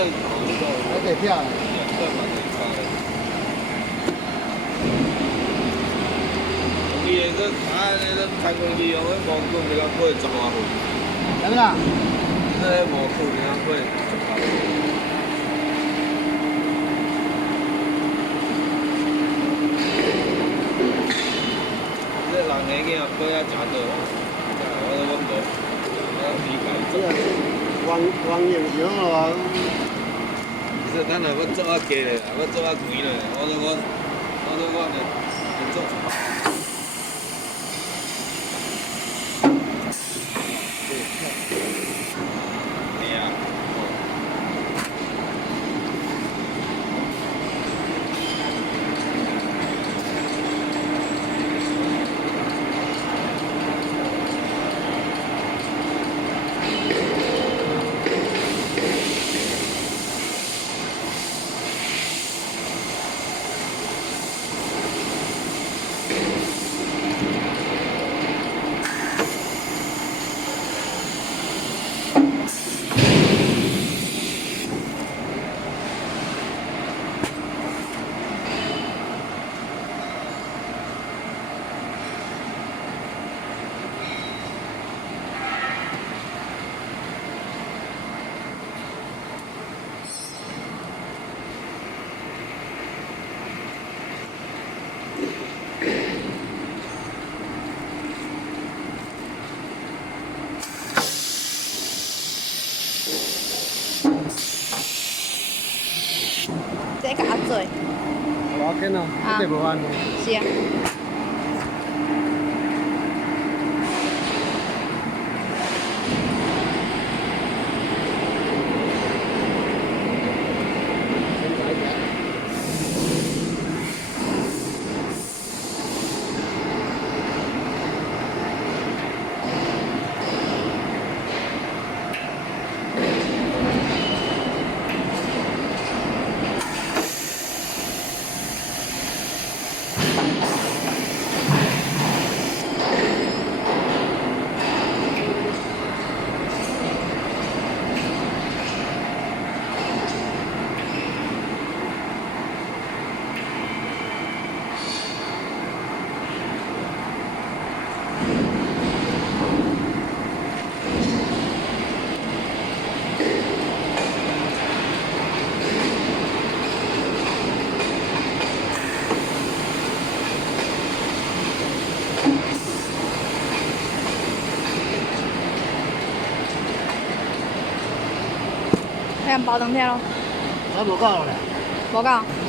这还得跳。这蛮难发的。伊个咱参观利用个毛裤，你讲买10外分。怎么啦？这个毛裤你讲买10外分。这人个囝过遐食倒，我都无，我理解。王爷就好啊。是，咱若要做较低咧，要做较贵咧，我就做。对啊。这甲我做。无要紧哦，这无按。是啊。看包灯贴咯。我无够咧。无够。